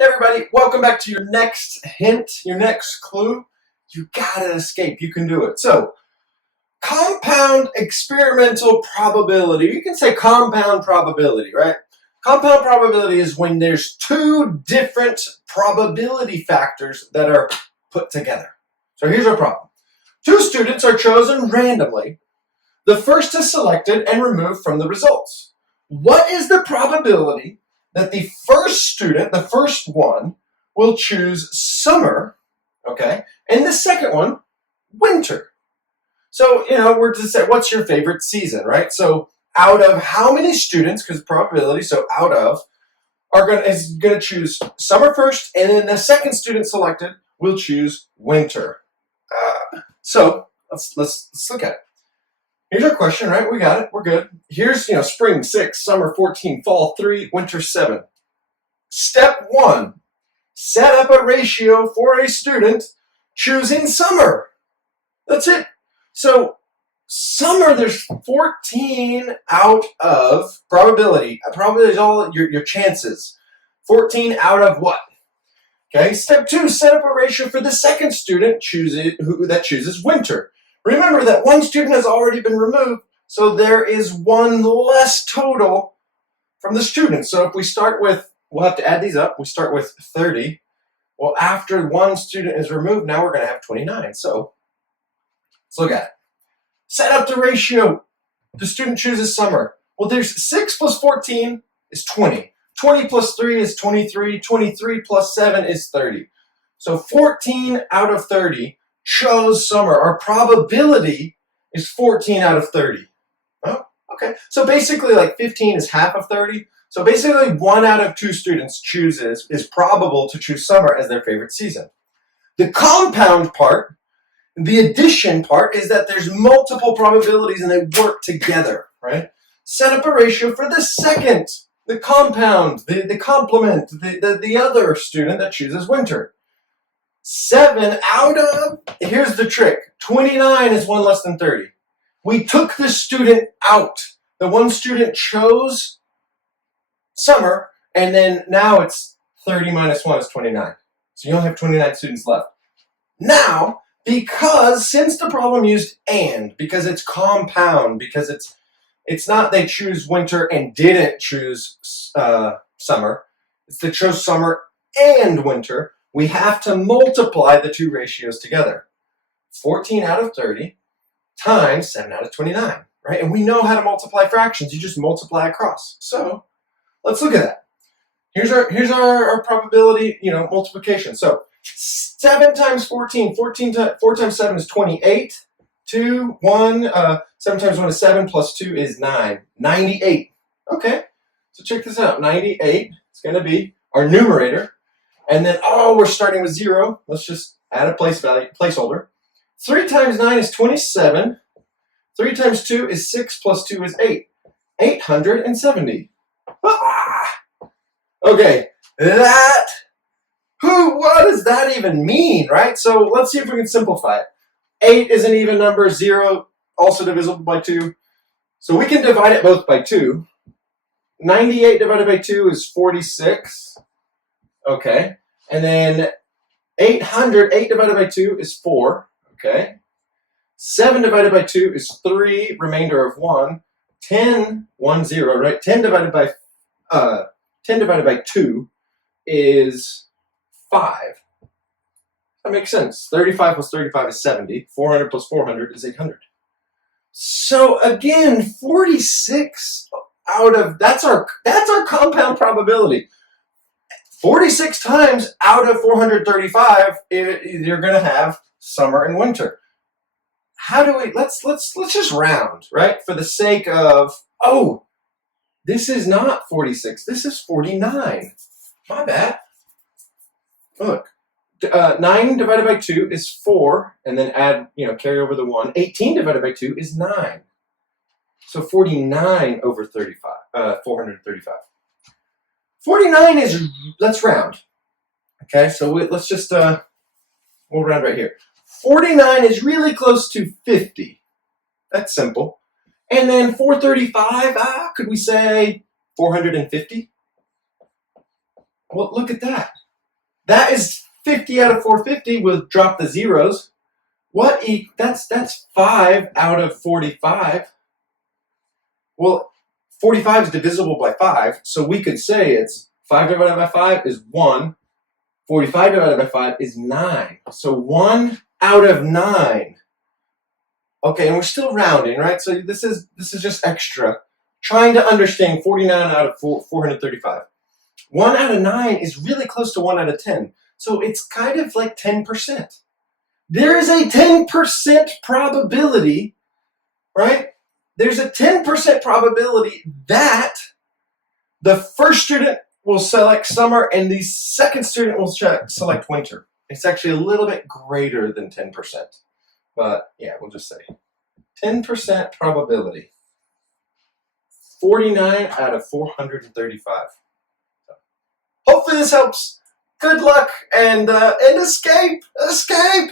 Hey everybody, welcome back to your next hint, your next clue. You gotta escape, you can do it. So, compound experimental probability. You can say compound probability, right? Compound probability is when there's two different probability factors that are put together. So here's our problem. Two students are chosen randomly. The first is selected and removed from the results. What is the probability that the first student, the first one, will choose summer, okay, and the second one, winter? So, we're to say, what's your favorite season, right? So, out of how many students, because probability, so out of, is going to choose summer first, and then the second student selected will choose winter. So, let's look at it. Here's our question, right? We got it. We're good. Here's, spring 6, summer 14, fall 3, winter 7. Step 1, set up a ratio for a student choosing summer. That's it. So summer, there's 14 out of probability. Probability is all your chances. 14 out of what? Okay. Step 2, set up a ratio for the second student that chooses winter. Remember that one student has already been removed, so there is one less total from the student. So if we start with, we'll have to add these up. We start with 30. Well, after one student is removed, now we're going to have 29. So let's look at it. Set up the ratio. The student chooses summer. Well, there's 6 plus 14 is 20. 20 plus 3 is 23. 23 plus 7 is 30. So 14 out of 30 chose summer. Our probability is 14 out of 30. Oh, okay. So basically, like 15 is half of 30. So basically, 1 out of 2 students is probable to choose summer as their favorite season. The compound part, the addition part, is that there's multiple probabilities and they work together, right? Set up a ratio for the second, the compound, the complement, the other student that chooses winter. 7 out of, here's the trick, 29 is 1 less than 30. We took the student out. The one student chose summer, and then now it's 30 minus 1 is 29. So you only have 29 students left. Now, since the problem used and, because it's compound, because it's not they choose winter and didn't choose summer, it's they chose summer and winter, we have to multiply the two ratios together. 14 out of 30 times 7 out of 29, right? And we know how to multiply fractions. You just multiply across. So let's look at that. Here's our probability, multiplication. So 7 times 14, 4 times 7 is 28. 2, 1, 7 times 1 is 7, plus 2 is 9. 98. Okay, so check this out. 98 is going to be our numerator. And then, we're starting with 0. Let's just add a placeholder. 3 times 9 is 27. 3 times 2 is 6, plus 2 is 8. 870. Okay, what does that even mean, right? So let's see if we can simplify it. 8 is an even number, 0 also divisible by 2. So we can divide it both by 2. 98 divided by 2 is 46. Okay, and then 8 divided by 2 is 4. Okay, 7 divided by 2 is 3, remainder of 1. 10, 1, 0, right? 10 divided by 2 is 5. That makes sense. 35 plus 35 is 70. 400 plus 400 is 800. So again, 46 that's our compound probability. 46 times out of 435, you're going to have summer and winter. How do we, let's just round, right? For the sake of, this is not 46, this is 49. My bad. Look, 9 divided by 2 is 4, and then add, carry over the 1. 18 divided by 2 is 9. So 49 over 435. 49 is, let's round. Okay, so let's just, we'll round right here. 49 is really close to 50. That's simple. And then 435, could we say 450? Well, look at that. That is 50 out of 450. We'll drop the zeros. That's 5 out of 45. Well, 45 is divisible by 5, so we could say it's 5 divided by 5 is 1. 45 divided by 5 is 9. So 1 out of 9. Okay, and we're still rounding, right? So this is just extra. Trying to understand 49 out of 435. 1 out of 9 is really close to 1 out of 10. So it's kind of like 10%. There is a 10% probability, right? There's a 10% probability that the first student will select summer and the second student will select winter. It's actually a little bit greater than 10%. But yeah, we'll just say 10% probability. 49 out of 435. So, hopefully this helps. Good luck and escape! Escape!